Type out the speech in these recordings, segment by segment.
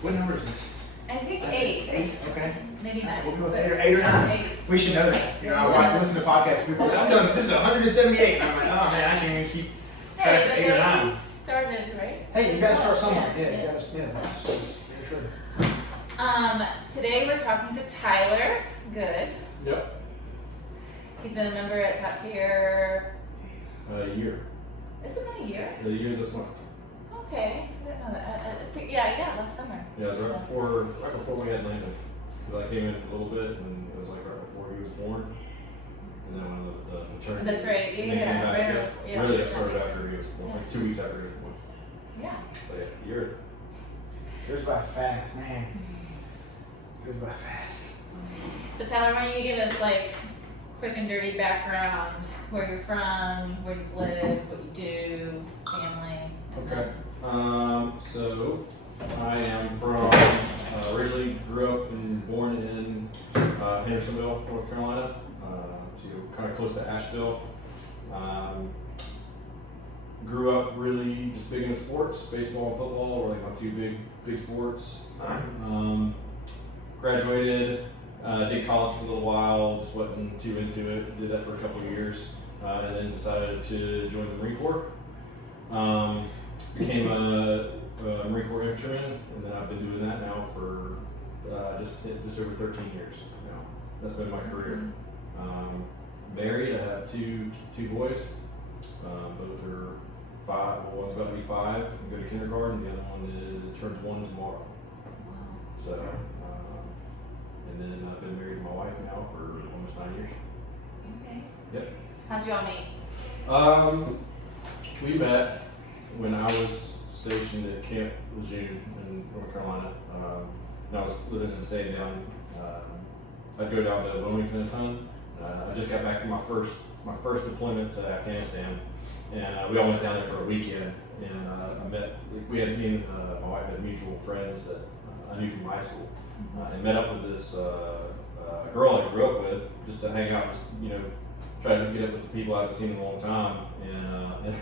What number is this? I think 8. 8, okay. Maybe 9. We'll go with 8 or 9. 8. We should know that. You know, I listen to podcasts. People are like, I'm done. This is 178. And I'm like, oh man, I can't even keep track of 8 or 9. Hey, started, right? Hey, you gotta start somewhere. Yeah, You gotta, sure. Today we're talking to Tyler Goode. Yep. He's been a member at Top Tier. A year. Is it been a year? A year this month. Okay. I didn't know that. Yeah, last summer. Yeah, it was right before we had Landon. Because I came in for a little bit, and it was like right before he was born. And then when the maternity. That's right. and then came back, Yeah. really, it started after he was born, like 2 weeks after he was born. Yeah. So yeah, a year. Goes by fast, man. Goes by fast. So Tyler, why don't you give us like quick and dirty background, where you're from, where you've lived, what you do, family. Okay. So I am from, originally grew up and born in Hendersonville, North Carolina, so kind of close to Asheville. Grew up really just big into sports, baseball and football were like my two big sports. Graduated, did college for a little while, just wasn't too into it, did that for a couple of years, and then decided to join the Marine Corps. Became a Marine Corps infantryman, and then I've been doing that now for just over 13 years now. That's been my career. Married, I have two boys. Both are 5. Well, one's about to be 5 and go to kindergarten. The other one turns 1 tomorrow. So, and then I've been married to my wife now for almost 9 years. Okay. Yep. How'd you all meet? We met when I was stationed at Camp Lejeune in North Carolina. And I was living and staying down. I'd go down to Wilmington a ton. I just got back from my first deployment to Afghanistan, and we all went down there for a weekend. And I met. Me and my wife had mutual friends that I knew from high school, and met up with this girl I grew up with just to hang out, just try to get up with the people I haven't seen in a long time. And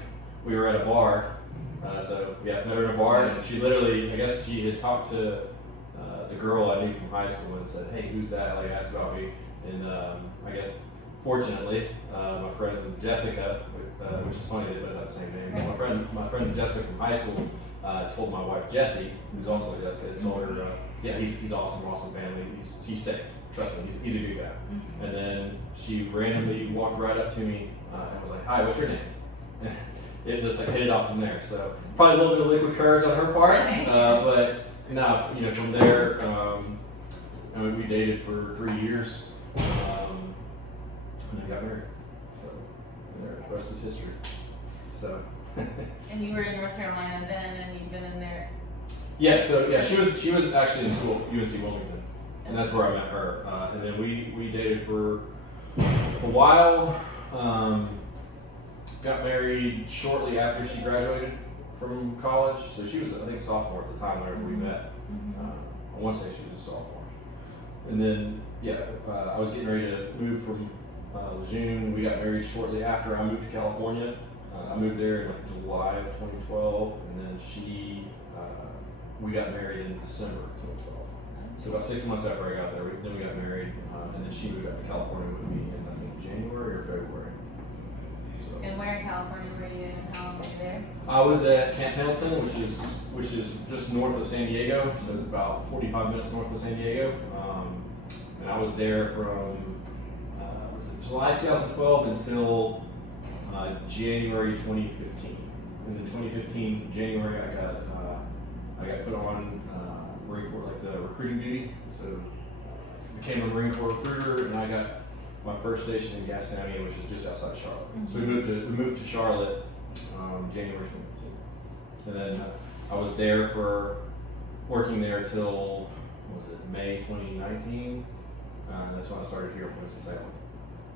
we were at a bar. So yeah, met her in a bar, and she literally, I guess she had talked to the girl I knew from high school and said, "Hey, who's that?" Like asked about me, and I guess fortunately, my friend Jessica, which is funny they both have the same name. My friend Jessica from high school told my wife Jessie, who's also a Jessica, told her, "Yeah, he's awesome family. He's safe. Trust me, he's a good guy." And then she randomly walked right up to me and was like, "Hi, what's your name?" It just like hit it off from there. So probably a little bit of liquid courage on her part, but no, from there, we dated for 3 years, and then got married. So the rest is history. So. And you were in North Carolina then, and you've been in there. Yeah. So yeah, she was actually in school, UNC Wilmington, and that's where I met her. And then we dated for a while. Got married shortly after she graduated from college. So she was, I think, a sophomore at the time whenever we met. I want to say she was a sophomore. And then, I was getting ready to move from Lejeune. We got married shortly after I moved to California. I moved there in like July of 2012, and then we got married in December of 2012. So about 6 months after I got there, then we got married, and then she moved out to California with me in I think January or February. So. And where in California were you, and how long were you there? I was at Camp Pendleton, which is just north of San Diego, so it's about 45 minutes north of San Diego. And I was there from July 2012 until January 2015. And in 2015 January, I got put on Marine Corps, like the recruiting duty. So became a Marine Corps recruiter, and I got my first station in Gastonia, which is just outside Charlotte. So we moved to Charlotte January 2015, and then I was there for working there till May 2019. That's when I started here at Winston-Salem,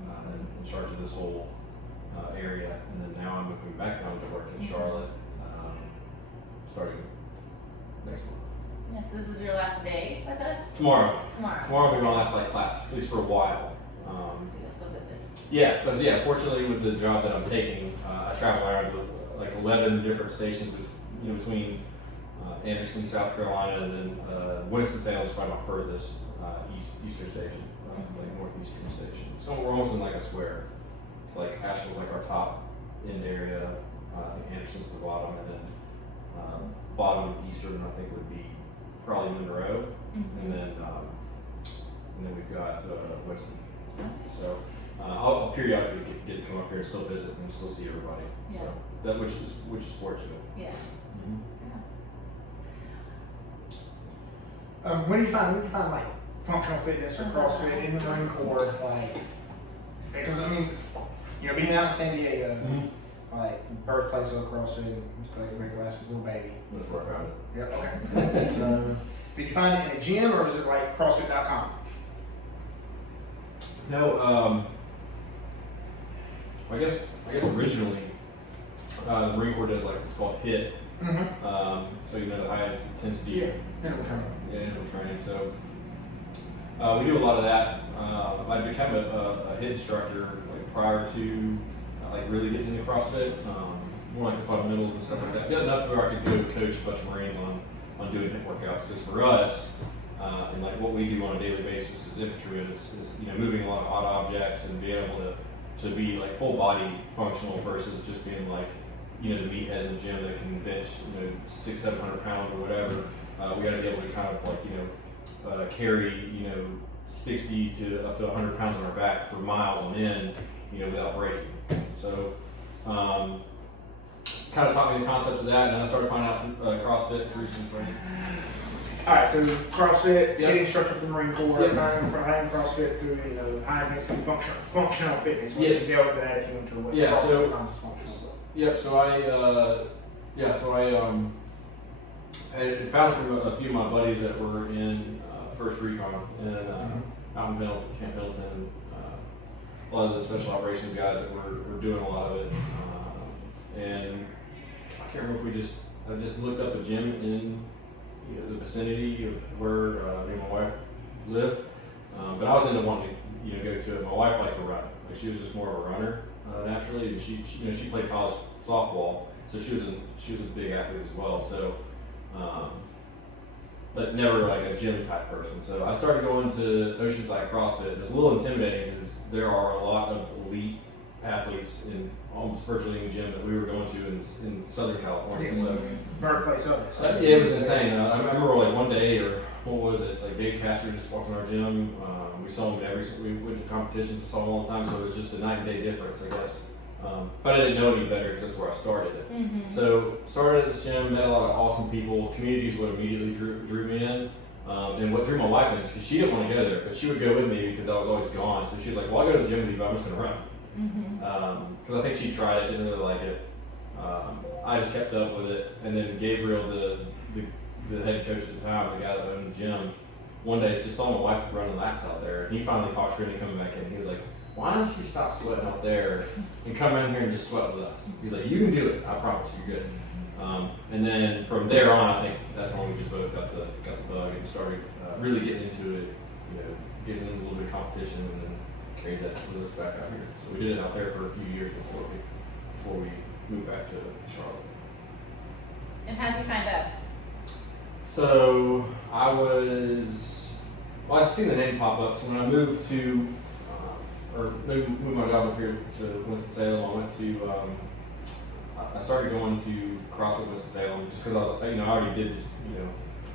and in charge of this whole area. And then now I'm moving back down to work in Charlotte, starting next month. Yes, this is your last day with us? Tomorrow will be my last class, at least for a while. You're so busy. Yeah, but fortunately with the job that I'm taking, I travel around with like 11 different stations, between Anderson, South Carolina, and then Winston-Salem is probably my furthest eastern station, like northeastern station. So we're almost in like a square. It's like Asheville's like our top end area. I think Anderson's the bottom, and then bottom eastern I think would be probably Monroe, and then we've got Winston. So I'll periodically get to come up here and still visit and still see everybody. Yeah. So that which is fortunate. Yeah. When do you find like functional fitness or CrossFit in the Marine Corps, like, because I mean, you know, being out in San Diego, like birthplace of CrossFit, played Great Glass was a little baby. That's where I found it. Yeah, okay. So, did you find it in a gym or was it like CrossFit.com? No, I guess originally the Marine Corps does like it's called HIIT. So you know the high intensity Interval training. Interval training. So we do a lot of that. I became a HIIT instructor like prior to like really getting into CrossFit. More like the fundamentals and stuff like that. Yeah, enough to where I could go coach a bunch of Marines on doing HIIT workouts. Because for us, and like what we do on a daily basis as infantrymen is you know moving a lot of odd objects and being able to be like full body functional versus just being like you know the meathead in the gym that can bench you know 600-700 pounds or whatever. We got to be able to kind of like you know carry you know 60 to up to 100 pounds on our back for miles on end you know without breaking. So kind of taught me the concepts of that, and then I started finding out CrossFit through some friends. Alright, so CrossFit, Yep. HIIT instructor for the Marine Corps, Yep. finding CrossFit through, you know, high intensity functional fitness. We Yes. can deal with that if you went to what Yeah, CrossFit so- defines as functional. Yep. So I had found it from a few of my buddies that were in First Recon and out in Camp Pendleton. A lot of the special operations guys that were doing a lot of it, and I can't remember if I just looked up a gym in you know, the vicinity of where me and my wife lived, but I was into wanting to you know go to it. My wife liked to run, like she was just more of a runner naturally, and she you know she played college softball, so she was a big athlete as well. So, but never like a gym type person. So I started going to Oceanside CrossFit. It was a little intimidating because there are a lot of elite athletes in almost virtually any gym that we were going to in Southern California. So Birthplace of it. So. yeah, it was insane. I remember like one day, or what was it? Like Dave Castor just walked in our gym. We saw him we went to competitions and saw him all the time. So it was just a night and day difference, I guess. But I didn't know any better because that's where I started it. So started at this gym, met a lot of awesome people. Communities what immediately drew me in. And what drew my wife in is because she didn't want to go there, but she would go with me because I was always gone. So she was like, "Well, I'll go to the gym with you, but I'm just going to run." Because I think she tried it, didn't really like it. I just kept up with it, and then Gabriel, the head coach at the time, the guy that owned the gym, one day just saw my wife running laps out there, and he finally talked to her and coming back in. He was like, "Why don't you stop sweating out there and come in here and just sweat with us?" He's like, "You can do it. I promise you're good." And then from there on, I think that's when we just both got the bug and started really getting into it. You know, getting into a little bit of competition, and then carried that with us back out here. So we did it out there for a few years before we moved back to Charlotte. And how'd you find us? So I'd seen the name pop up. So when I moved to, or moved my job up here to Winston-Salem, I went to, I started going to CrossFit Winston-Salem just because I was, I already did,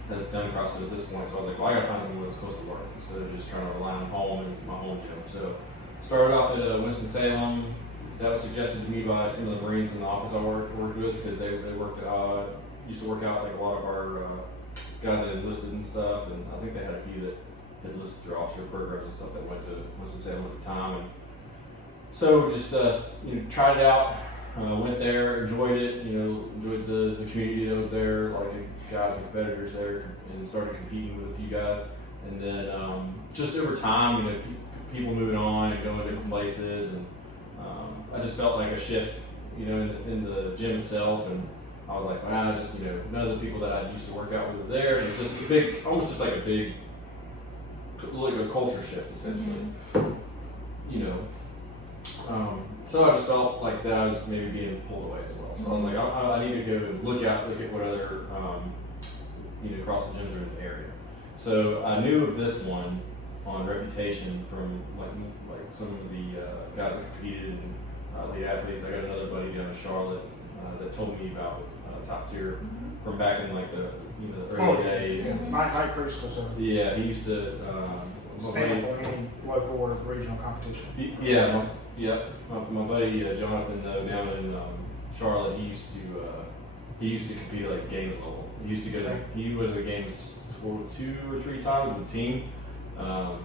had done CrossFit at this point. So I was like, well, I gotta find something that was close to work instead of just trying to rely on home and my home gym. So started off at Winston-Salem. That was suggested to me by some of the Marines in the office I worked with because they worked used to work out like a lot of our guys that had enlisted and stuff, and I think they had a few that had enlisted through officer programs and stuff that went to Winston-Salem at the time. And so just tried it out, went there, enjoyed it, enjoyed the community that was there, like guys and competitors there, and started competing with a few guys. And then just over time, people moving on and going to different places, and I just felt like a shift, in the gym itself, and I was like, wow, just none of the people that I used to work out with were there. It was just a big, almost just like a big, like a culture shift essentially, So I just felt like that I was maybe being pulled away as well. So I was like, I need to go and look at what other CrossFit gyms are in the area. So I knew of this one on reputation from like some of the guys that competed and the athletes. I got another buddy down in Charlotte that told me about Top Tier from back in like the the early days. Yeah. Mike Cruz was a Yeah, he used to. stand up any local or regional competition. My buddy Jonathan down in Charlotte, he used to compete at like games level. He used to go to the games 2 or 3 times with the team. I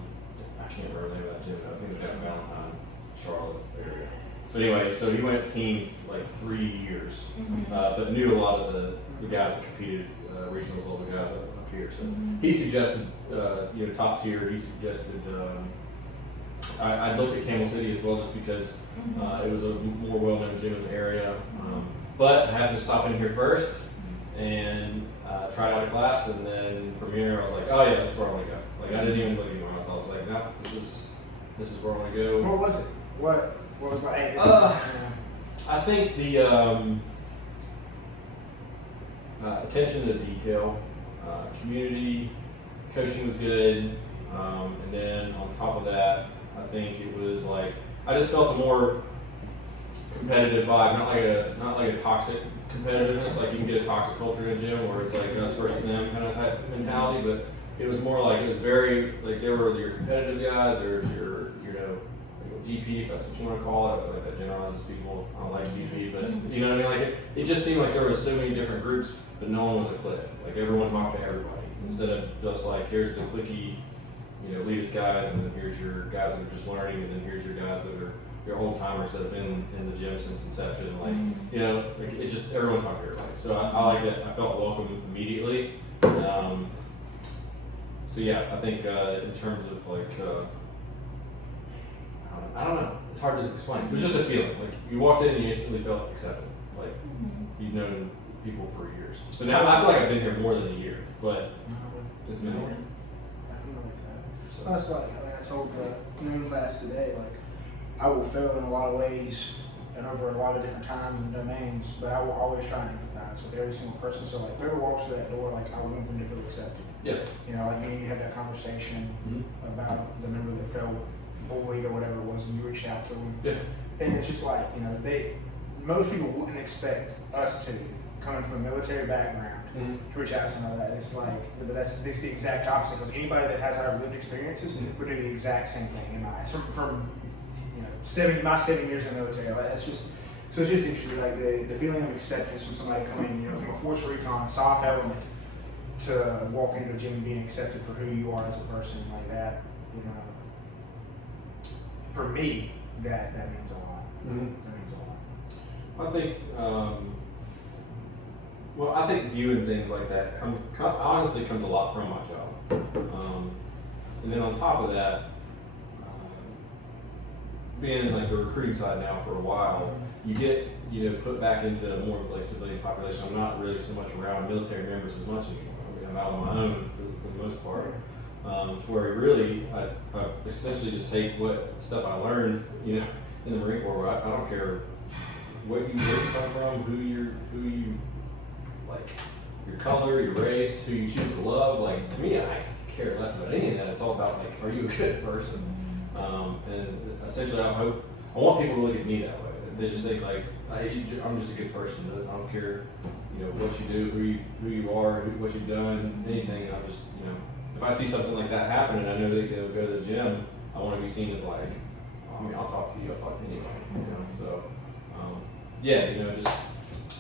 can't remember the name of that gym. I think it was down in Valentine, Charlotte area. But anyway, so he went team like 3 years, but knew a lot of the guys that competed, regionals level guys up here. So he suggested, Top Tier. He suggested I looked at Camel City as well, just because it was a more well-known gym in the area. But I happened to stop in here first and tried out a class, and then from here I was like, oh yeah, that's where I want to go. Like I didn't even look anywhere else. I was like, no, this is where I want to go. What was it? What was like? Hey, I think the attention to detail, community, coaching was good, and then on top of that, I think it was like I just felt a more competitive vibe, not like a toxic competitiveness. Like you can get a toxic culture in a gym where it's like us versus them kind of type mentality, but it was more like it was very like there were your competitive guys, there's your GP, if that's what you want to call it. I feel like that generalizes people. I don't like GP, but you know what I mean? Like it just seemed like there were so many different groups, but no one was a clique. Like everyone talked to everybody instead of just like here's the cliquey, elitist guys, and then here's your guys that are just learning, and then here's your guys that are your old timers that have been in the gym since inception. Like like it just everyone talked to everybody. So I liked it. I felt welcome immediately. So yeah, I think in terms of like. I don't know. It's hard to explain. It was just a feeling. Like you walked in and you instantly felt accepted. Like you've known people for years. So now I feel like I've been here more than a year, but it's been a year. So that's like I told the noon class today. Like I will fail in a lot of ways and over a lot of different times and domains, but I will always try and empathize with every single person. So like whoever walks through that door, like I want them to feel accepted. Yes. Like me and you had that conversation about the member that felt bullied or whatever it was, and you reached out to them. Yeah. And it's just like, most people wouldn't expect us to, coming from a military background, to reach out to somebody like that. It's like, but that's the exact opposite, because anybody that has our lived experiences would do the exact same thing in my eyes. From my 7 years in the military, like that's just, so it's just interesting, like the feeling of acceptance from somebody coming, from a force recon, soft element, to walk into a gym and being accepted for who you are as a person, like that, for me, that means a lot. That means a lot. I think, I think viewing things like that honestly comes a lot from my job. And then on top of that, being in like the recruiting side now for a while, you get put back into more of like civilian population. I'm not really so much around military members as much anymore. I mean, I'm out on my own for the most part. To where really, I essentially just take what stuff I learned, in the Marine Corps. Where I don't care where you come from, who you like, your color, your race, who you choose to love. Like to me, I care less about any of that. It's all about like, are you a good person? And essentially, I want people to look at me that way. They just think like, I'm just a good person. I don't care, what you do, who you are, what you've done, anything. I'm just, if I see something like that happen and I know they go to the gym, I want to be seen as like, I'll talk to you, I'll talk to anybody, So, just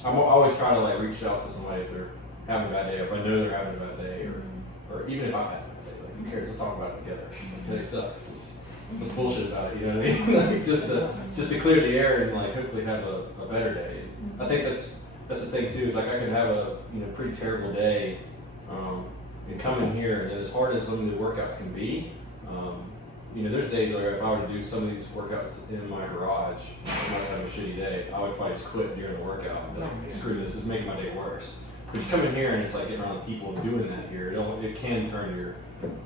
I always try to like reach out to somebody if they're having a bad day, or if I know they're having a bad day, or even if I'm having a bad day, like who cares? Let's talk about it together. Like, today sucks. Let's bullshit about it. You know what I mean? Like just to clear the air and like hopefully have a better day. I think that's the thing too. Is like I could have a pretty terrible day. And come in here, and then as hard as some of the workouts can be, there's days where if I were to do some of these workouts in my garage, I must have a shitty day, I would probably just quit during the workout and be like, screw this is making my day worse. But you come in here and it's like getting around people doing that here, it can turn your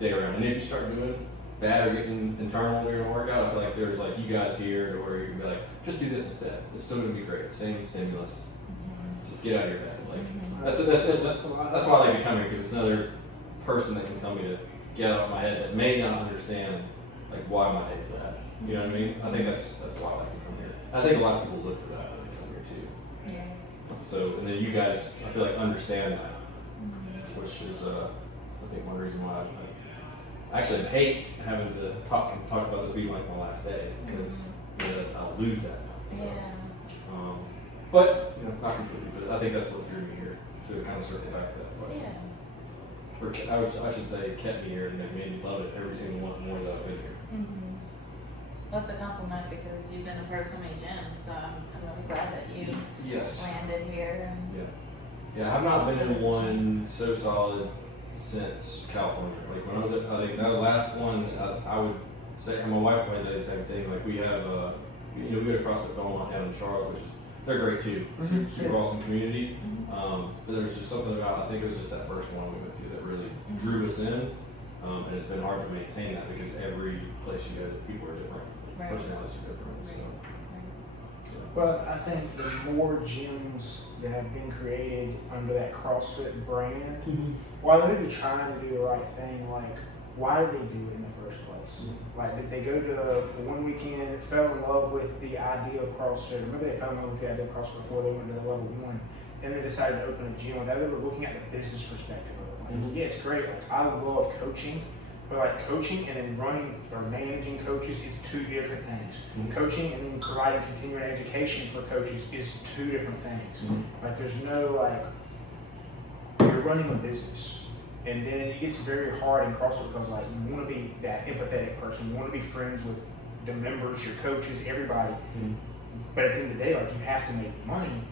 day around. And if you start doing bad or getting internal during a workout, I feel like there's like you guys here to where you can be like, just do this instead. It's still gonna be great. Same stimulus. Just get out of your bed. Like that's why I like to come here, because it's another person that can tell me to get out of my head that may not understand like why my day's bad. You know what I mean? I think that's why I like to come here. I think a lot of people look for that when they come here too. Yeah. So, and then you guys, I feel like, understand that, which is, I think, one reason why I actually hate having to talk about this being like my last day, because I'll lose that. So, but, not completely, but I think that's what drew me here, to kind of circle back to that question. Or I should say, kept me here and made me love it every single one more that I've been here. That's a compliment, because you've been a part of so many gyms, so I'm really glad that you landed here. And Yeah, I've not been in one so solid since California. Like when I was at, I think that last one, I would say, and my wife might say the same thing. Like we have, we go to CrossFit Belmont down in Charlotte, which is, they're great too. Super awesome community. But there's just something about, I think it was just that first one we went through that really drew us in. And it's been hard to maintain that, because every place you go, people are different. Personalities are different. So. Well, I think the more gyms that have been created under that CrossFit brand, while they may be trying to do the right thing, like, why did they do it in the first place? Like, did they go to one weekend, fell in love with the idea of CrossFit, or maybe they fell in love with the idea of CrossFit before they went to the level 1, and they decided to open a gym without ever looking at the business perspective of it. Like, yeah, it's great. Like, I love coaching. But like coaching and then running or managing coaches is two different things. Coaching and then providing continuing education for coaches is two different things. Like there's no you're running a business, and then it gets very hard in CrossFit because like you want to be that empathetic person, you want to be friends with the members, your coaches, everybody. But at the end of the day, like you have to make money,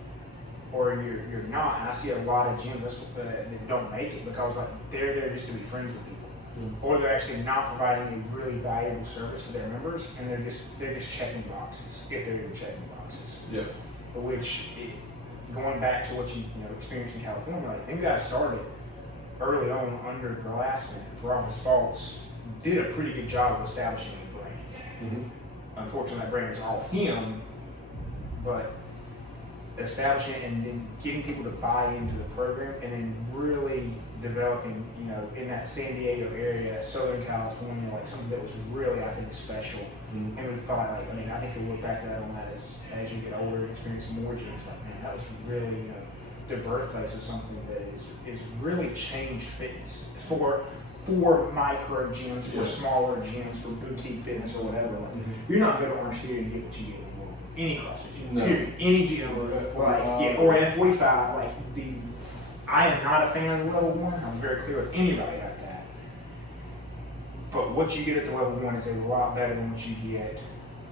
or you're not. And I see a lot of gyms that don't make it because like they're there just to be friends with people. Or they're actually not providing a really valuable service to their members, and they're just checking boxes, if they're even checking boxes. Yeah. Which, going back to what you experienced in California, like them guys started early on under Glassman, for all his faults, did a pretty good job of establishing a brand. Unfortunately, that brand was all him, but establishing it and then getting people to buy into the program, and then really developing, in that San Diego area, Southern California, like something that was really, I think, special. And we thought, I think you'll look back on that as you get older and experience more gyms, like, man, that was really, the birthplace of something that is really changed fitness for micro gyms, for smaller gyms, for boutique fitness or whatever. Like, you're not going to Orange Theory and get what you get anymore. Any CrossFit gym, period. Any gym, or F45, I am not a fan of level 1. I'm very clear with anybody like that. But what you get at the level 1 is a lot better than what you get,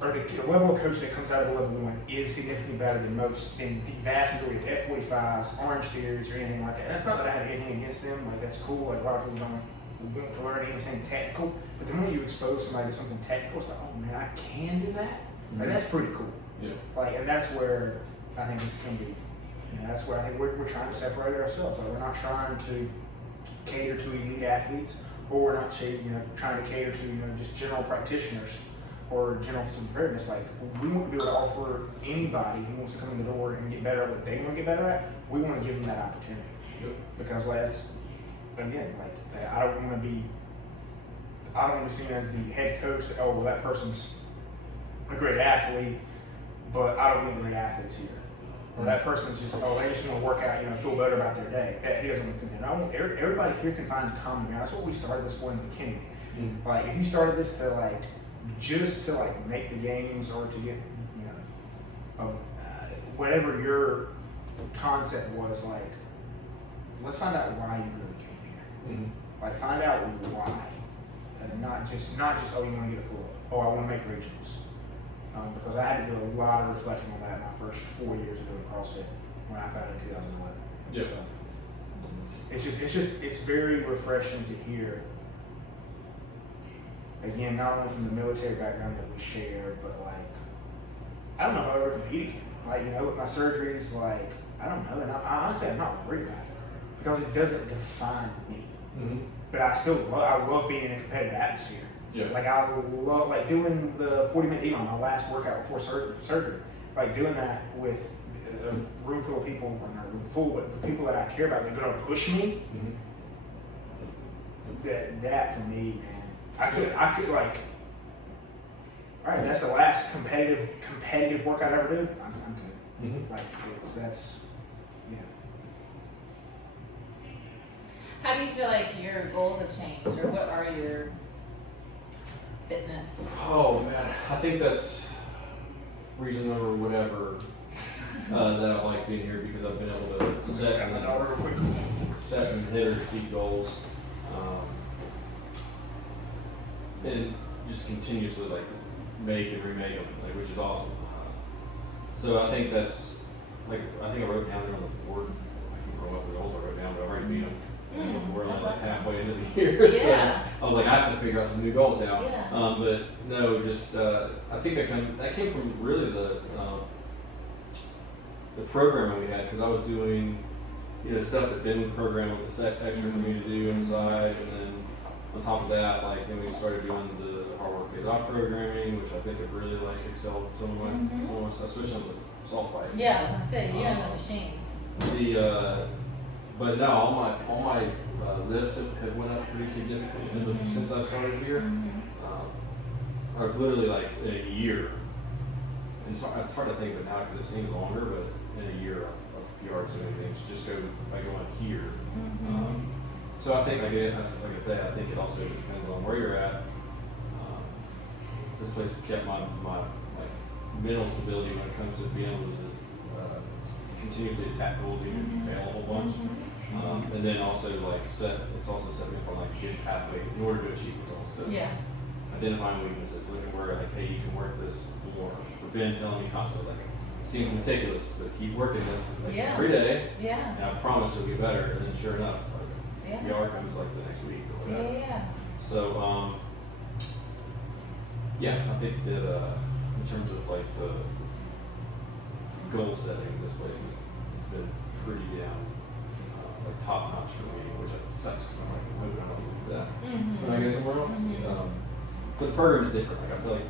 or the level of coach that comes out of the level 1 is significantly better than most, in the vast majority of F45s, Orange Theories, or anything like that. And that's not that I have anything against them. Like that's cool. Like a lot of people don't want to learn anything technical. But the moment you expose somebody to something technical, it's like, oh man, I can do that. Like that's pretty cool. Yeah. Like, and that's where I think it's gonna be. That's where I think we're trying to separate ourselves. Like we're not trying to cater to elite athletes, or we're not trying to cater to just general practitioners or general physical preparedness. Like we want to be able to offer anybody who wants to come in the door and get better at what they want to get better at. We want to give them that opportunity. Because that's again, I don't want to be seen as the head coach. That, oh, well, that person's a great athlete, but I don't want great athletes here. Or that person's just, they just want to work out, feel better about their day. That he doesn't want to do. I want everybody here can find a common ground. That's what we started this for in the beginning. Like if you started this to just to make the games, or to get whatever your concept was, let's find out why you really came here. Find out why, and not just oh, you want to get a pull up. Oh, I want to make regionals. Because I had to do a lot of reflecting on that my first 4 years of doing CrossFit when I found it in 2011. So it's very refreshing to hear. Again, not only from the military background that we share, but I don't know if I'll ever compete again. With my surgeries, I don't know, and I honestly I'm not worried about it because it doesn't define me. But I love being in a competitive atmosphere. Yeah. I love doing the 40-minute decline, my last workout before surgery. Doing that with a room full of people, well, not a room full, but the people that I care about, they're gonna push me. That for me, man, I could like, all right, that's the last competitive work I'd ever do. I'm good. Like that's yeah. How do you feel like your goals have changed, or what are your fitness? Oh man, I think that's reason number whatever that I like being here, because I've been able to set and hit or exceed goals, and just continuously like make and remake them, like, which is awesome. So I think that's like, I think I wrote down there on the board. I can't remember what the goals I wrote down, but I've already beat them. We're only like halfway into the year, Yeah. so I was like, I have to figure out some new goals now. Yeah. But no, just I think that came from really the programming we had, because I was doing, you know, stuff that Ben would program with the set extra for me to do inside, and then on top of that, like, then we started doing the hard work pays off programming, which I think have really like excelled some of my stuff, especially on the salt pipe. Yeah, I was gonna say, you're in the machines. But no, all my lifts have went up pretty significantly since I started here. Or literally like in a year. And it's hard to think of it now because it seems longer, but in a year of PRs doing things, just go by going here. So I think, like I said, I think it also depends on where you're at. This place has kept my like mental stability when it comes to being able to continuously attack goals even if you fail a whole bunch. And then also like it's also set me up on like a good pathway in order to achieve the goals. So identifying weaknesses, looking where like, hey, you can work this more. Or Ben telling me constantly like, it seems meticulous, but keep working this like, every day. Yeah. And I promise you'll get better. And then sure enough, like, PR comes like the next week or whatever. Yeah. So yeah, I think that in terms of like the goal setting, this place has been pretty damn like top notch for me, which sucks because I'm like, why would I not do that when I go somewhere else? But the program is different. Like I feel like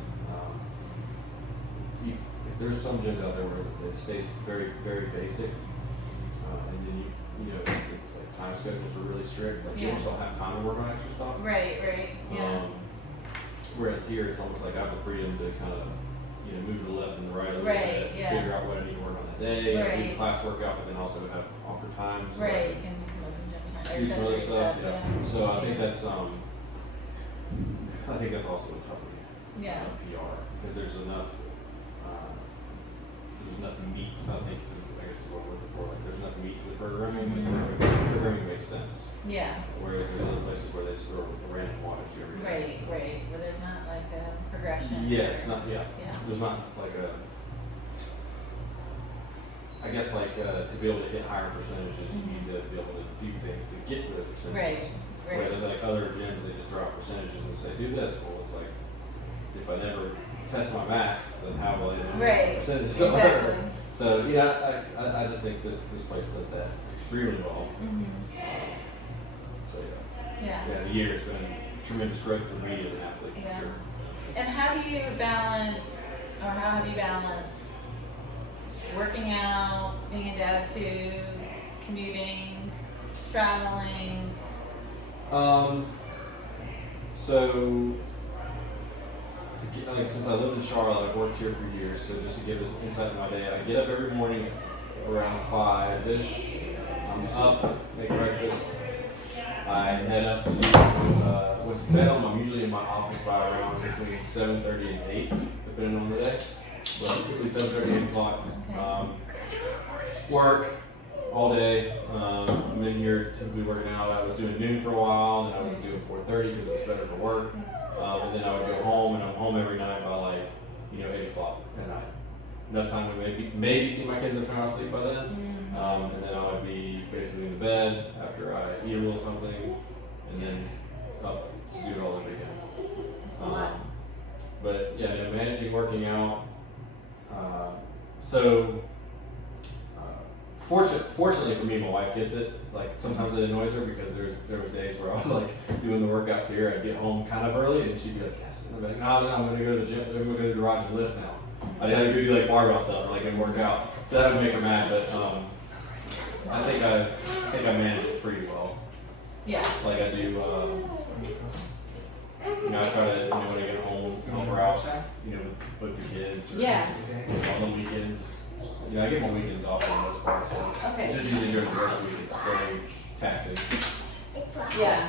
there's some gyms out there where it stays very, very basic, and then you know like time schedules are really strict. Like you almost don't have time to work on extra stuff. Right. Yeah. Whereas here, it's almost like I have the freedom to kind of, you know, move to the left and the right a little bit, figure out what I need to work on that day, do class workout, but then also have offer times. You can do some open gym time. Do some other stuff, So I think that's also what's helping me. PR, because there's enough meat. I think I guess is what we're looking for. Like there's enough meat to the programming. The programming makes sense. Yeah. Whereas there's other places where they just throw a random water to every day. Right. Where there's not like a progression. Yeah, it's not. Yeah. There's not like a. I guess like to be able to hit higher percentages, you need to be able to do things to get to those percentages. Right. Whereas like other gyms, they just throw out percentages and say do this. Well, it's like if I never test my max, then how will I know percentages? Exactly. So I just think this place does that extremely well. So the year has been tremendous growth for me as an athlete, for sure. And how do you balance, or how have you balanced working out, being into attitude, commuting, traveling? Like since I lived in Charlotte, I've worked here for years. So just to give us insight in my day, I get up every morning around 5-ish. I'm up, make breakfast. I head up to Winston-Salem. I'm usually in my office by around between 7:30 and 8, depending on the day. But typically 7:30, 8 o'clock. Work all day. I'm in here typically working out. I was doing noon for a while, and I was doing 4:30 because it's better for work. And then I would go home, and I'm home every night by like 8 o'clock at night. Enough time to maybe see my kids if they're not asleep by then. And then I would be basically in the bed after I eat a little something, and then up to do it all over again. But yeah, managing working out. Fortunately for me, my wife gets it. Like sometimes it annoys her because there was days where I was like doing the workouts here. I'd get home kind of early, and she'd be like, "Yes." And I'd be like, "No, I'm gonna go to the gym. I'm gonna go to the garage and lift now." I had to go do like barbell stuff or like and work out. So that would make her mad, but I think I manage it pretty well. Yeah. Like I do, you know, I try to, you know, when I get home, help her out, you know, with the kids or Yeah. on the weekends. You know, I get my weekends off for the most part, so Okay. it's just usually during the work week, it's very taxing. Yeah.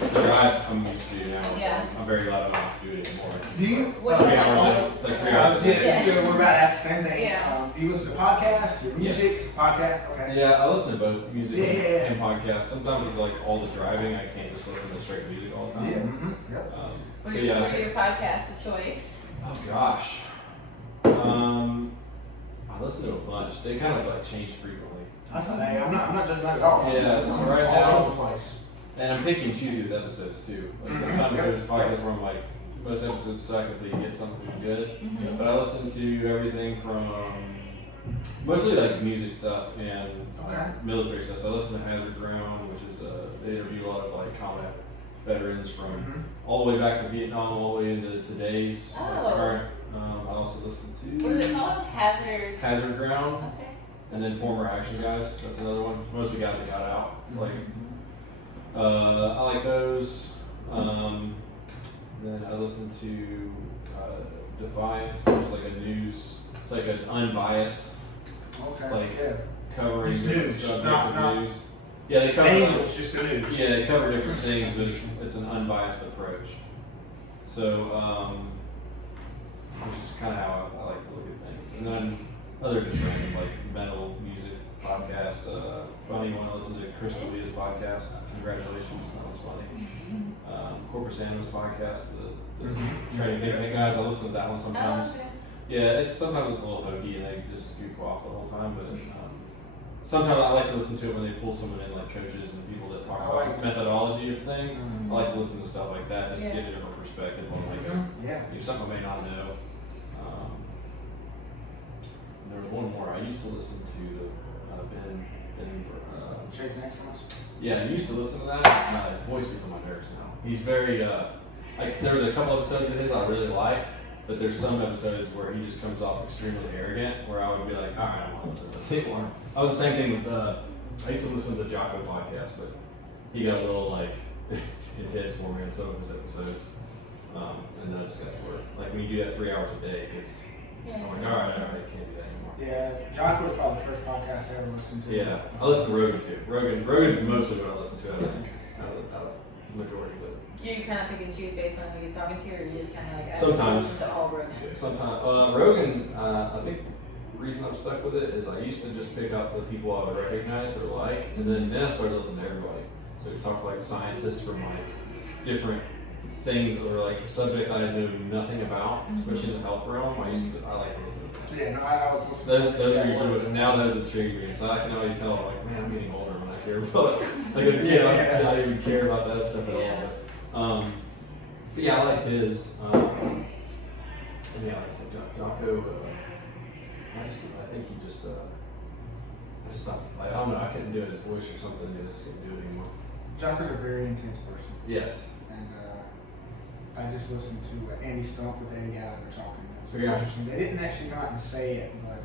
The drive I'm used to now. Yeah. I'm very glad I don't have to do it anymore. Do you? What do you 3 like? hours, it's like 3 hours a day. Yeah, so we're about to ask the same thing. Yeah. Do you listen to podcasts, your music, Yes. podcasts? Okay. Yeah, I listen to both music Yeah. and podcasts. Sometimes with like all the driving, I can't just listen to straight music all the time. Yeah. Yep. So What yeah. are your podcasts of choice? Oh gosh. I listen to a bunch. They kind of like change frequently. Hey, I'm not judging that at all. Yeah, so right all now- over the place. And I'm picking and choosing with episodes too. Like sometimes Yep. there's podcasts where I'm like, most episodes suck until you get something good. Mm-hmm. But I listen to everything from mostly like music stuff and Okay. military stuff. So I listen to Hazard Ground, which is they interview a lot of like combat veterans from Mhm. all the way back to Vietnam, all the way into today's Oh. current. I also listen to What is it called? Hazard. Hazard Ground, Okay. and then Former Action Guys. That's another one. Mostly guys that got out. Like I like those. Then I listen to Defiance, which is like a news. It's like an unbiased Okay. like, yeah. covering Just different news, subject not- of news. Yeah, they cover. Angles, just the news. Yeah, they cover different things, but it's an unbiased approach. So, which is kind of how I like to look at things. And then other just random like metal music podcasts. Funny one, I listen to Chris D'Elia's podcast. Congratulations, that was funny. Corporate Animus podcast, the training think tank guys. I listen to that one sometimes. Oh, okay. Yeah, sometimes it's a little hokey and they just goof off the whole time, but sometimes I like to listen to it when they pull someone in, like coaches and people that talk about like methodology of things. Mhm. I like to listen to stuff like that just to Yeah. get a different perspective on like Yeah. something I may not know. There was one more I used to listen to, Ben. Chasing Excellence. Yeah, I used to listen to that. My voice gets on my nerves now. He's very. There was a couple episodes of his I really liked, but there's some episodes where he just comes off extremely arrogant. Where I would be like, all right, I don't want to listen to this anymore. I was the same thing with. I used to listen to the Jocko podcast, but he got a little like intense for me in some of his episodes, and then I just got to where like when you do that 3 hours a day, it gets. Yeah. I'm like, all right, can't do that anymore. Yeah, Jocko was probably the first podcast I ever listened to. Yeah, I listen to Rogan too. Rogan's mostly what I listen to. I think out of the majority of it. Do you kind of pick and choose based on who you're talking to, or you just kind of like Sometimes. listen to all Rogan? Sometimes Rogan, I think the reason I'm stuck with it is I used to just pick up the people I would recognize or like, and then I started listening to everybody. So we talked like scientists from like different things that were like subjects I knew nothing about, especially in the health realm. I like to listen to that. Yeah, no, I was listening Those are usually what, now those intrigue me. So I can already tell, like, man, I'm getting older when I care about like as a kid, I didn't even care about that stuff at all. But yeah, I liked his. And yeah, like I said, Jocko. I think he just. I just stopped. I don't know. I couldn't do it. His voice or something. I just couldn't do it anymore. Jocko's a very intense person. Yes. And I just listened to Andy Stump with Eddie Gallagher talking. It was Yeah. interesting. They didn't actually come out and say it, but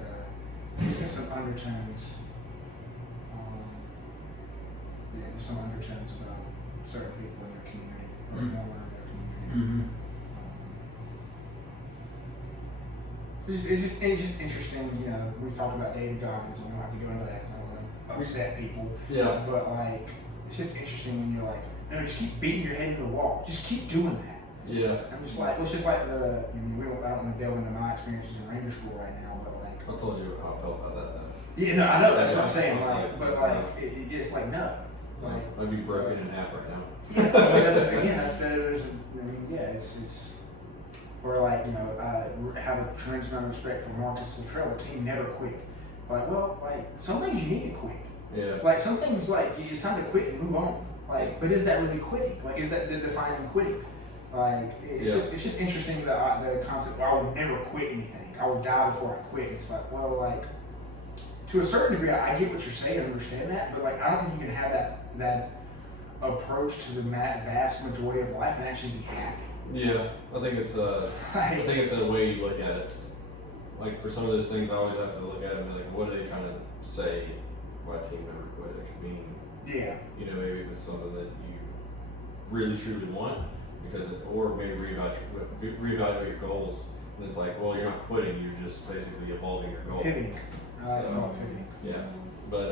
just in some undertones. Yeah, just some undertones about certain people in their community, or former in their community. It's just interesting, you know, we've talked about David Goggins, and we don't have to go into that because I don't want to upset people. Yeah. But like, it's just interesting when you're like, no, just keep beating your head into the wall. Just keep doing that. Yeah. I'm just like, well, it's just like the, I mean, I don't want to delve into my experiences in Ranger School right now, but like. I told you how I felt about that. Yeah, no, I know, that's what I'm Yeah, saying, it's like, like, but like, it's like, no. Like, I'd be broken in half right now. yeah, I mean, that's, again, that's there's, I mean, yeah, it's, or like, you know, I have a tremendous amount of respect for Marcus Luttrell, the team never quit. Like, well, like, some things you need to quit. Yeah. Like, some things, like, it's time to quit and move on. Like, but is that really quitting? Like, is that the defining quitting? Like, it's just interesting the concept. I would never quit anything. I would die before I quit. It's like, well, like, to a certain degree, I get what you're saying, I understand that, but like, I don't think you can have that approach to the vast majority of life and actually be happy. Yeah, I think it's a way you look at it. like for some of those things, I always have to look at them and be like, what are they trying to say? Why a team member quit? It could mean, Yeah. you know, maybe if it's something that you really truly want, because or maybe reevaluate your goals. And it's like, well, you're not quitting, you're just basically evolving your goal. Pivoting. I like to So, call it pivoting. Yeah, but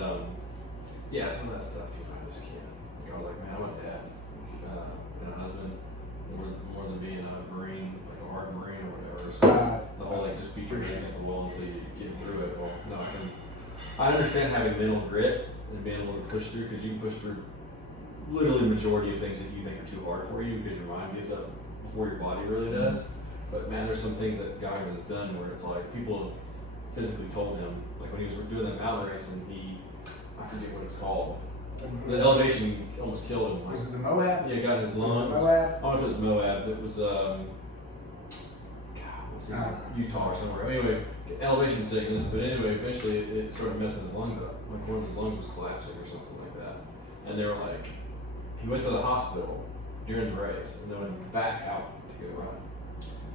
yeah, some of that stuff, you know, I just can't. Like, I was like, man, I'm a dad and a husband, more than being a Marine, like a hard Marine or whatever. So the whole like just beat your head against the wall until you get through it. Well, no, I understand having mental grit and being able to push through, because you can push through literally the majority of things that you think are too hard for you because your mind gives up before your body really does. But man, there's some things that Guyman has done where it's like people physically told him, like when he was doing that mountain race and I forget what it's called. The elevation almost killed him. Was it the Moab? Yeah, it got in his lungs. Moab? I don't know if it was Moab. It was Utah or somewhere. Anyway, elevation sickness. But anyway, eventually it started messing his lungs up. Like one of his lungs was collapsing or something like that. And they were like, he went to the hospital during the race and then went back out to go run.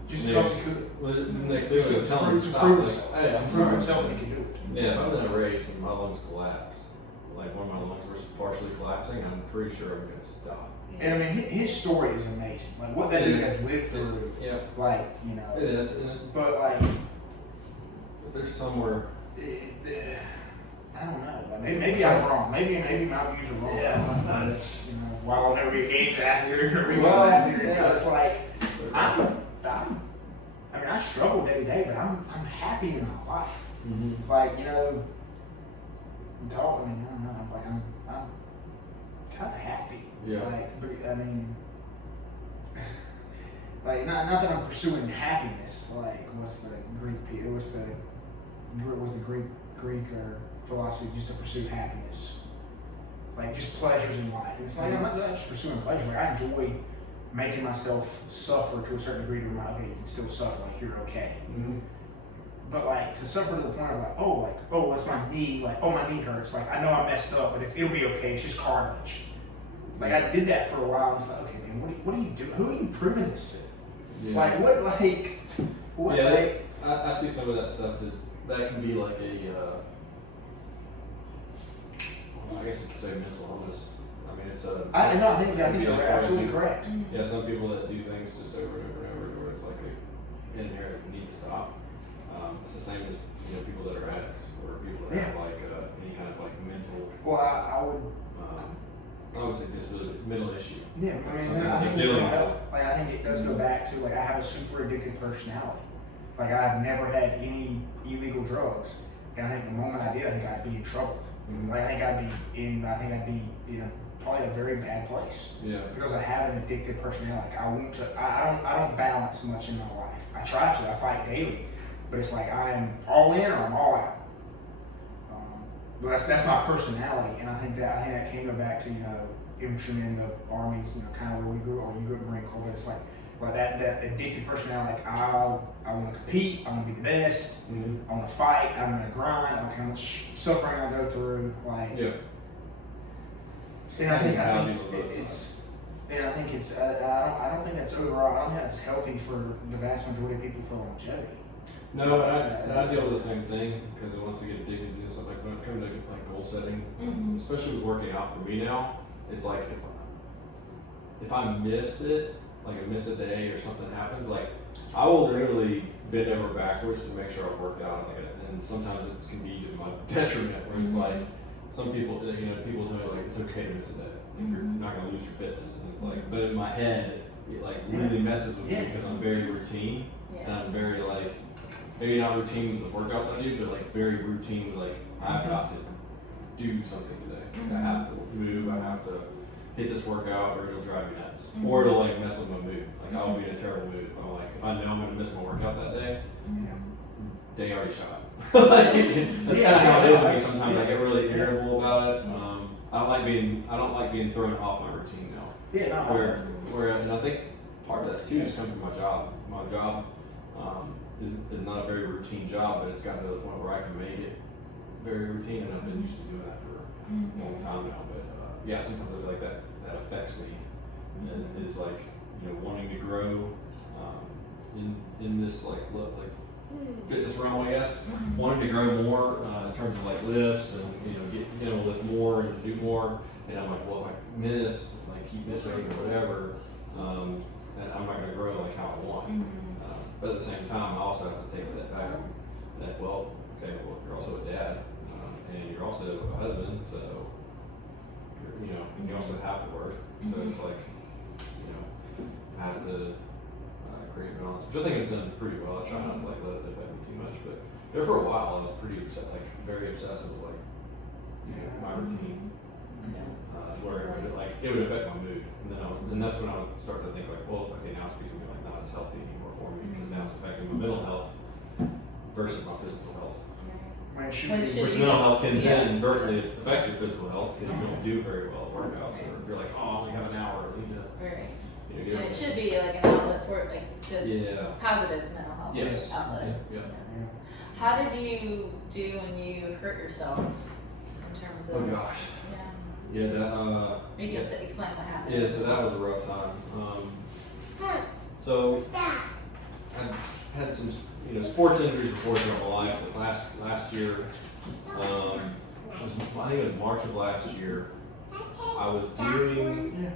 Just because he could. Was it? Like they were telling him to stop. To prove himself he could do it. Yeah, if I'm in a race and my lungs collapse, like one of my lungs were partially collapsing, I'm pretty sure I'm gonna stop. And I mean, his story is amazing. Like what that dude has lived through. Yeah. Like, you know. It is. But like. But there's somewhere. I don't know. Like maybe I'm wrong. Maybe my views are wrong. Yeah. You know, while I'll never be a games athlete or a regional Well, athlete, yeah. it's like I mean, I struggle day to day, but I'm happy in my life. Mm-hmm. Like, you know, I don't know. Like I'm kind of happy. Yeah. Like, but, I mean, like not that I'm pursuing happiness. Like, what's the Greek or philosophy just to pursue happiness? Like just pleasures in life. And it's like I'm not just pursuing pleasure. Like I enjoy making myself suffer to a certain degree to remind, okay, you can still suffer, like you're okay. Mm-hmm. But like to suffer to the point of like, that's my knee, like, oh, my knee hurts. Like I know I messed up, but it'll be okay. It's just cartilage. Like I did that for a while. And it's like, okay, man, what are you doing? Who are you proving this to? Yeah. Like what? Yeah, like, I see some of that stuff that can be like I guess you could say mental illness. I mean, it's a. I think you're absolutely correct. Yeah, some people that do things just over and over and over, where it's like they inherently need to stop. It's the same as people that are addicts or people that have like any kind of like mental. Well, I would say disability, mental issue. Yeah, I mean, I think it's mental health. Like I think it does go back to like I have a super addictive personality. Like I've never had any illegal drugs, and I think the moment I did, I think I'd be in trouble. Mm-hmm. Like I think I'd be in probably a very bad place. Yeah. Because I have an addictive personality. Like I don't balance much in my life. I try to. I fight daily, but it's like I'm all in or I'm all out. But that's my personality, and I think that can go back to infantrymen in the armies, kind of where we grew up, or you grew up in the Marine Corps. But it's like that addictive personality. Like I want to compete. I want to be the best. Mm-hmm. I want to fight. I'm going to grind. I don't care how much suffering I go through. Like yeah. And I don't think that's overall. I don't think that's healthy for the vast majority of people for longevity. No, I deal with the same thing because once you get addicted to stuff, like when it comes to like goal setting, especially with working out for me now, it's like if I miss it, like I miss a day or something happens, like I will literally bend over backwards to make sure I've worked out, and sometimes it can be to my detriment. Where it's like some people, people tell me like it's okay to miss a day, like you're not gonna lose your fitness, and it's like, but in my head, it like really messes with me because I'm very routine and I'm very like. Maybe not routine with the workouts I do, but like very routine. Like I've got to do something today. Like, I have to move. I have to hit this workout, or it'll drive me nuts, or it'll like mess with my mood. Like I'll be in a terrible mood if I know I'm gonna miss my workout that day. Day already shot. Like, that's kind of how it is with me sometimes. I get really irritable about it. I don't like being thrown off my routine now. Yeah. Where and I think part of that too is coming from my job. My job. Is not a very routine job, but it's gotten to the point where I can make it very routine, and I've been used to doing that for a long time now. But yeah, sometimes I feel like that affects me, and is like wanting to grow in this like fitness realm, I guess. Wanted to grow more in terms of like lifts and get able to lift more and do more. And I'm like, well, if I miss, like keep missing or whatever, I'm not going to grow like how I want. But at the same time, I also have to take a step back. That you're also a dad, and you're also a husband, so you also have to work. So it's like I have to create balance, which I think I've done pretty well. I try not to like let it affect me too much, but there for a while I was pretty very obsessive with like my routine. Where it would affect my mood, and that's when I would start to think like, well, okay, now it's becoming like not as healthy anymore for me because now it's affecting my mental health versus my physical health. Which mental health can then inadvertently affect your physical health because you don't do very well at workouts, or if you're like, oh, I only have an hour, I need to. And it should be like an outlet for positive mental health outlet. How did you do when you hurt yourself in terms of? Oh gosh. You can explain what happened. Yeah, so that was a rough time. So I had some sports injuries before in my life, but last year, I think it was March of last year, I was doing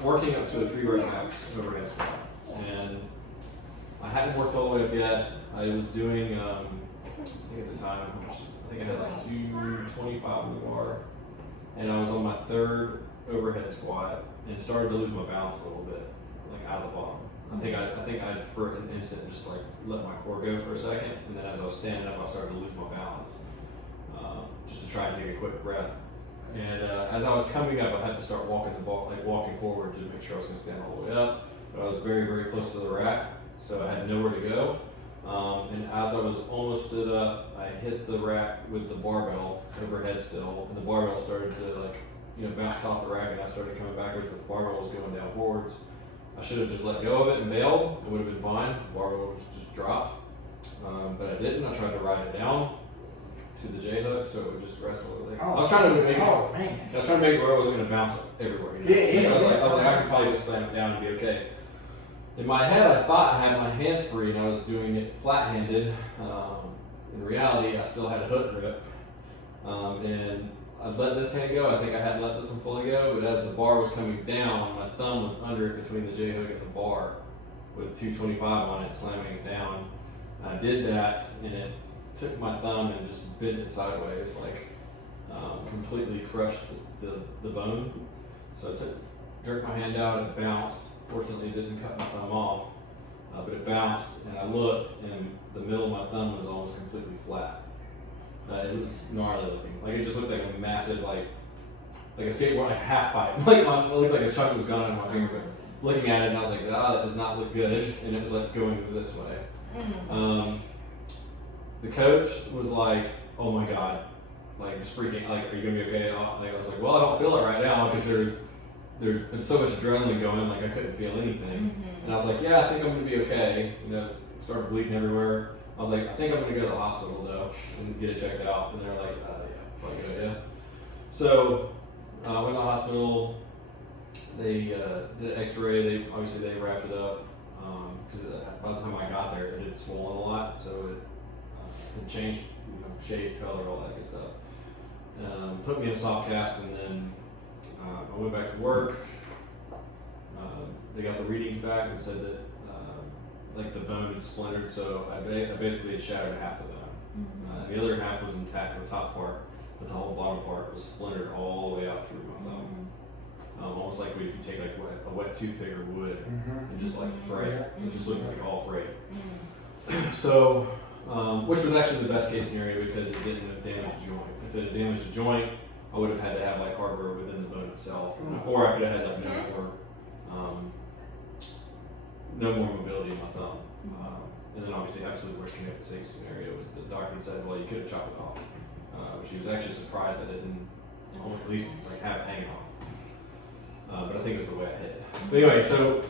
working up to a 3 rep max overhead squat, and I hadn't worked all the way up yet. I was doing I think at the time I had like 225 on the bar, and I was on my 3rd overhead squat and started to lose my balance a little bit, like out of the bottom. I think I for an instant just like let my core go for a second, and then as I was standing up, I started to lose my balance, just to try and take a quick breath. And as I was coming up, I had to start walking forward to make sure I was going to stand all the way up. But I was very, very close to the rack, so I had nowhere to go. And as I was almost stood up, I hit the rack with the barbell overhead still, and the barbell started to bounce off the rack, and I started coming backwards, but the barbell was going down forwards. I should have just let go of it and bailed. It would have been fine. The barbell was just dropped, but I didn't. I tried to ride it down to the J hook, so it would just rest over there. I was trying to make it where I wasn't going to bounce everywhere. I was like, I could probably just slam it down and be okay. In my head, I thought I had my hands free and I was doing it flat-handed. In reality, I still had a hook grip, and I let this hand go. I think I hadn't let this one fully go, but as the bar was coming down, my thumb was under it between the J hook and the bar with 225 on it, slamming it down. I did that, and it took my thumb and just bent it sideways, completely crushed the bone. So I jerked my hand out, it bounced. Fortunately, it didn't cut my thumb off, but it bounced, and I looked, and the middle of my thumb was almost completely flat. It was gnarly looking. It just looked like a massive, like a skateboard, like a half pipe. It looked like a chunk was gone in my finger, but looking at it, and I was like, that does not look good, and it was going this way. The coach was like, oh my God, just freaking, are you gonna be okay? I was like, well, I don't feel it right now, because there's been so much adrenaline going, I couldn't feel anything. And I was like, yeah, I think I'm gonna be okay. It started bleeding everywhere. I was like, I think I'm gonna go to the hospital though and get it checked out. And they're like, yeah, probably a good idea. So I went to the hospital. They did an X-ray. They wrapped it up because by the time I got there, it had swollen a lot, so it changed, shape, color, all that good stuff. Put me in a soft cast, and then I went back to work. They got the readings back and said that the bone had splintered, so I basically had shattered half the bone. The other half was intact, the top part, but the whole bottom part was splintered all the way out through my thumb. Almost like if you take a wet toothpick or wood and just fray it. It just looked like all frayed. So, which was actually the best case scenario because it didn't damage the joint. If it had damaged the joint, I would have had to have hardware within the bone itself, or I could have had no more mobility in my thumb. And then obviously, absolute worst case scenario was the doctor said, well, you could have chopped it off, which he was actually surprised I didn't, at least have it hanging off. But I think it's the way I hit it. But anyway, so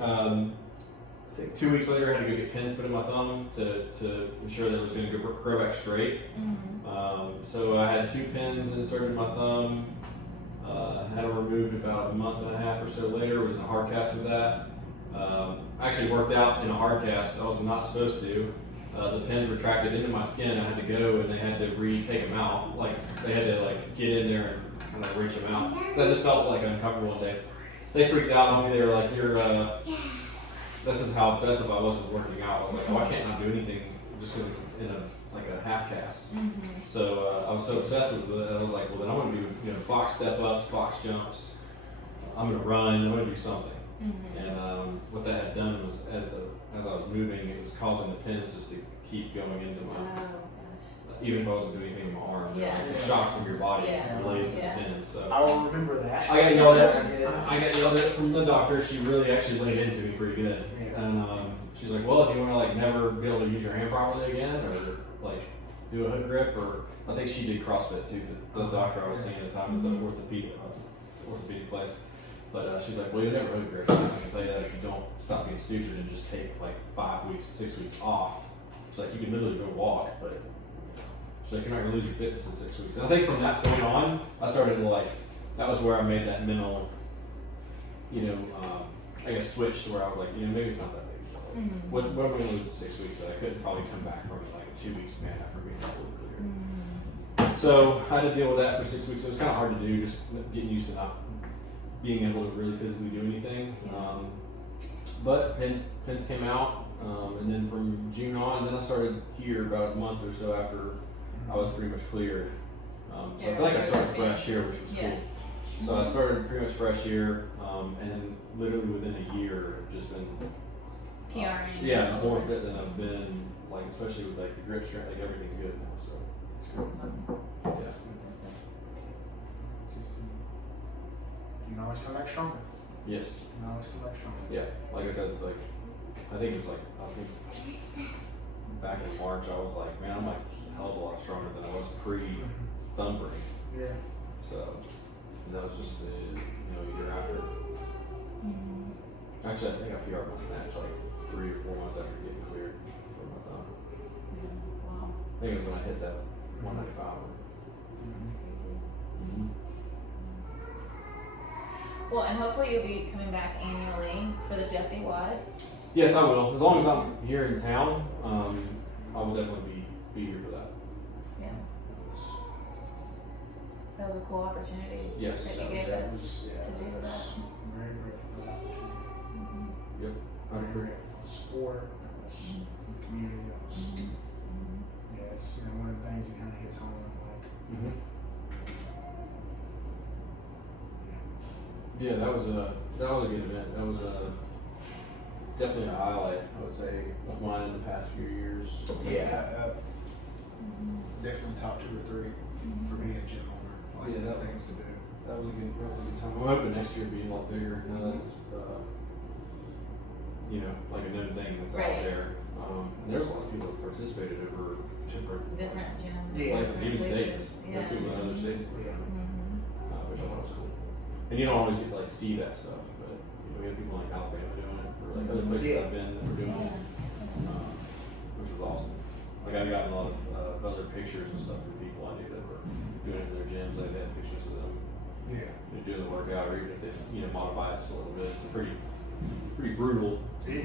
I think 2 weeks later, I had to go get pins put in my thumb to ensure that it was going to grow back straight. So I had 2 pins inserted in my thumb. Had them removed about a month and a half or so later. Was in a hard cast with that. I actually worked out in a hard cast. I was not supposed to. The pins retracted into my skin. I had to go and they had to retake them out. Like they had to like get in there and kind of reach them out. So I just felt like uncomfortable. They freaked out on me. They were like, this is how obsessive I was with working out. I was like, oh, I can't not do anything just because in a half cast. So I was so obsessive with it. I was like, well, then I'm going to do box step ups, box jumps. I'm going to run. I'm going to do something. And what that had done was, as I was moving, it was causing the pins just to keep going into my. Even if I wasn't doing anything with my arm, the shock from your body relays to the pins. So I will remember that. I got yelled at from the doctor. She really actually laid into me pretty good. And she's like, well, do you want to like never be able to use your hand properly again, or like do a hook grip, or I think she did CrossFit too. The doctor I was seeing at the time at the orthopedic place. But she's like, well, you never hook grip. I can tell you that if you don't stop being stupid and just take like 5 weeks, 6 weeks off. She's like, you can literally go walk, but she's like, you're not gonna lose your fitness in 6 weeks. And I think from that point on, I started to like, that was where I made that mental, I guess switch to where I was like, maybe it's not that big. What am I gonna lose in 6 weeks that I couldn't probably come back from in like a 2 week span after being totally clear. So I had to deal with that for 6 weeks. It was kind of hard to do, just getting used to not being able to really physically do anything. But pins came out, and then from June on, then I started here about a month or so after I was pretty much cleared. So I feel like I started fresh here, which was cool. So I started pretty much fresh here, and then literally within a year, I've just been PRing. More fit than I've been, like especially with like the grip strength, like everything's good now. So it's cool. Yeah. You can always come back stronger. Yes. You can always come back stronger. Yeah. Like I said, like I think back in March, I was like, man, I'm like a hell of a lot stronger than I was pre-thumb break. Yeah. So that was just the year after. Actually, I think I PR'd my snatch like 3 or 4 months after getting cleared for my thumb. Wow. I think it was when I hit that 195. Well, and hopefully you'll be coming back annually for the Jesse Wad. Yes, I will. As long as I'm here in town, I will definitely be here for that. Yeah. That was a cool opportunity. Yes, that you gave us to do that. Very grateful for that opportunity. Yep. Very grateful for the sport, for the community. Yeah, it's one of the things that kind of hits home. Like, Yeah, that was a good event. That was definitely a highlight, I would say, of mine in the past few years. Definitely top 2 or 3 for me at gym owner. Like, things to do. That was a good time. I'm hoping next year will be a lot bigger. Now that it's like a known thing that's out there. And there's a lot of people that participated over Different gyms. places, even places. states. Yeah. Like people in other states, Yeah. which I thought was cool. And you don't always get to like see that stuff, but we have people like Alabama doing it, or like other places I've been that were doing it, which was awesome. Like I've gotten a lot of other pictures and stuff from people I knew that were doing it in their gyms. Like they had pictures of them doing the workout, or even if they modify it just a little bit. It's a pretty brutal, pretty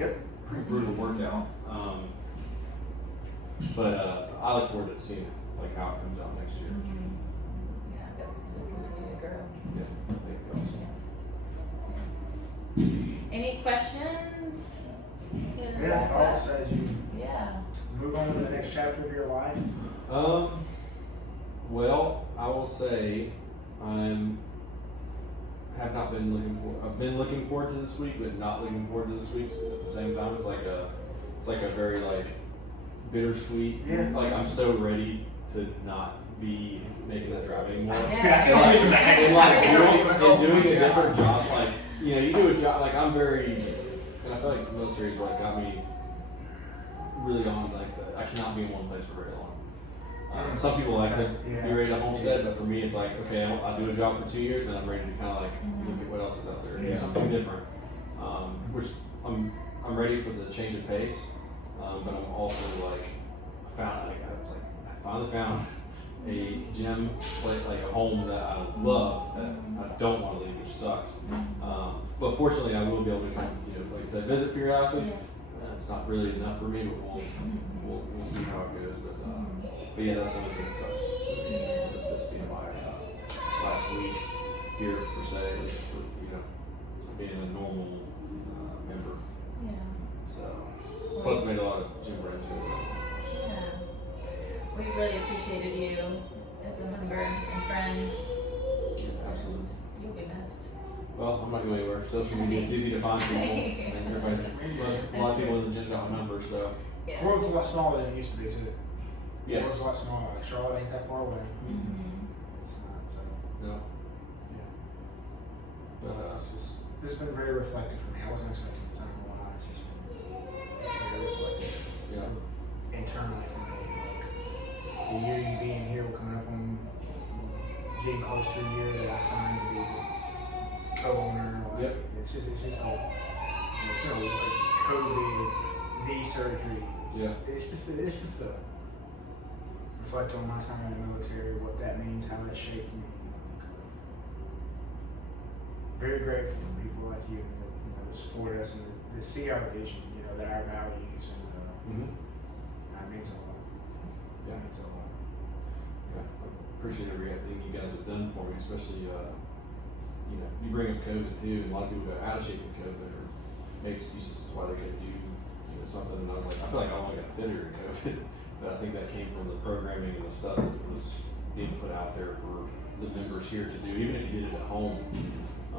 brutal workout. But I look forward to seeing like how it comes out next year. Yeah, I bet it's going to continue to grow. Yeah, I think that's awesome. Any questions? Thoughts as you move on to the next chapter of your life? Well, I will say I've been looking forward to this week, but not looking forward to this week at the same time. It's like a very like bittersweet. Like I'm so ready to not be making that drive anymore. And doing a different job, like you do a job like I'm very, and I feel like the military is what got me really on like I cannot be in one place for very long. Some people like to be ready to homestead, but for me it's like, okay, I'll do a job for 2 years, and then I'm ready to kind of like look at what else is out there, do something different. Which I'm ready for the change of pace, but I'm also like I finally found a gym, like a home that I love, that I don't want to leave, which sucks. But fortunately, I will be able to come, like I said, visit periodically. Yeah. It's not really enough for me, but we'll see how it goes. But yeah, that's the only thing that sucks for me is this being my last week here per se, is being a normal member. Yeah. So plus made a lot of gym friends here. Yeah. We really appreciated you as a member and friend. Absolutely. You'll be missed. Well, I'm not going anywhere. Social media, it's easy to find people. And everybody, a lot of people in the gym don't remember, so. Yeah. The world's a lot smaller than it used to be too. Yes. The world's a lot smaller. Like Charlotte ain't that far away. Mm-hmm. It's not. So No. yeah. But, This has been very reflective for me. I wasn't expecting this. I'm gonna lie. It's just been very reflective. yeah. Internally for me. Like the year you being here, we're coming up on getting close to a year that I signed to be the co-owner. Like, Yep. It's just like it's been a COVID, knee surgery. It's just a reflect on my time in the military, what that means, how that shaped me. Very grateful for people like you that support us and that see our vision, that our values, and that means a lot. Yeah. That means a lot. Yeah, I appreciate everything you guys have done for me, especially, you bring up COVID too, and a lot of people got out of shape with COVID or make excuses as to why they couldn't do something, and I was like, I feel like I only got fitter in COVID, but I think that came from the programming and the stuff that was being put out there for the members here to do, even if you did it at home. I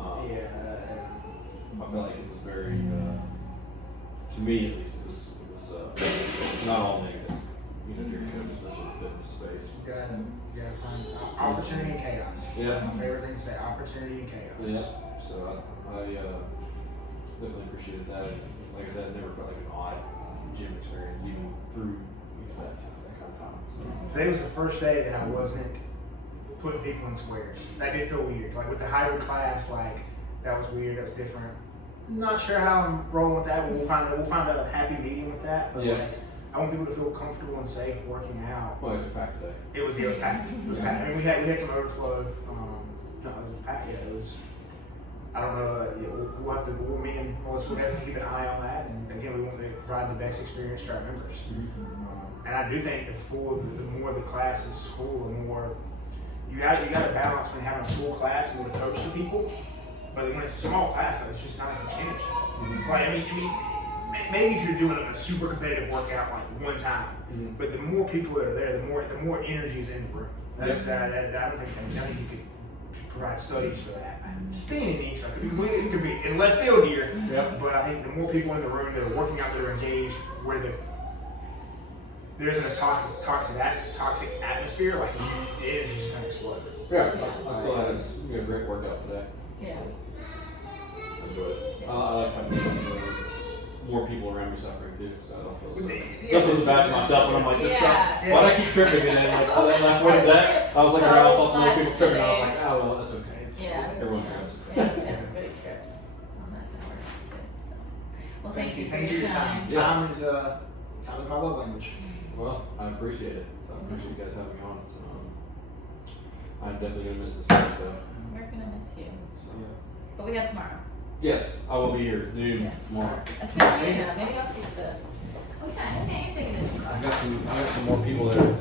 felt like it was very, to me at least, it was not all negative, during COVID, especially in the fitness space. You gotta find opportunity and chaos. Yeah. My favorite thing to say, opportunity and chaos. Yeah, so I definitely appreciated that. And like I said, it never felt like an odd gym experience, even through that kind of time. So. Today was the first day that I wasn't putting people in squares. That did feel weird. Like with the hybrid class, that was weird. That was different. I'm not sure how I'm rolling with that, but we'll find a happy medium with that. But yeah. I want people to feel comfortable and safe working out. Well, it was packed today. It was packed. It was packed. I mean, we had some overflow. No, it was packed. Yeah, it was. I don't know. We'll have to. Me and Melissa will have to keep an eye on that. And again, we want to provide the best experience to our members. And I do think the more the class is full, the more you got to balance when having a full class and to coach the people. But when it's a small class, it's just not as much energy. Like I mean, maybe if you're doing a super competitive workout like one time, but the more people that are there, the more energy is in the room. I don't think you could provide studies for that. Staying in each, it could be in left field here. Yep. But I think the more people in the room that are working out, that are engaged, where there's a toxic atmosphere, like the energy is gonna explode. Yeah, I still had a great workout today. Yeah. I enjoyed it. I like having more people around me suffering too, so I don't feel so bad for myself when I'm like, this sucks. Why do I keep tripping? And then what is that? I was looking around, I saw some more people tripping, and I was like, oh well, that's okay. Everyone trips. Yeah, everybody trips on that kind of work too. So. Well, thank you for your time. Time is my love language. Well, I appreciate it. So I appreciate you guys having me on. So I'm definitely gonna miss this place though. We're gonna miss you. So. But we have tomorrow. Yes, I will be here noon tomorrow. That's good. Maybe I'll take the. Okay, I ain't taking it. I got some more people there.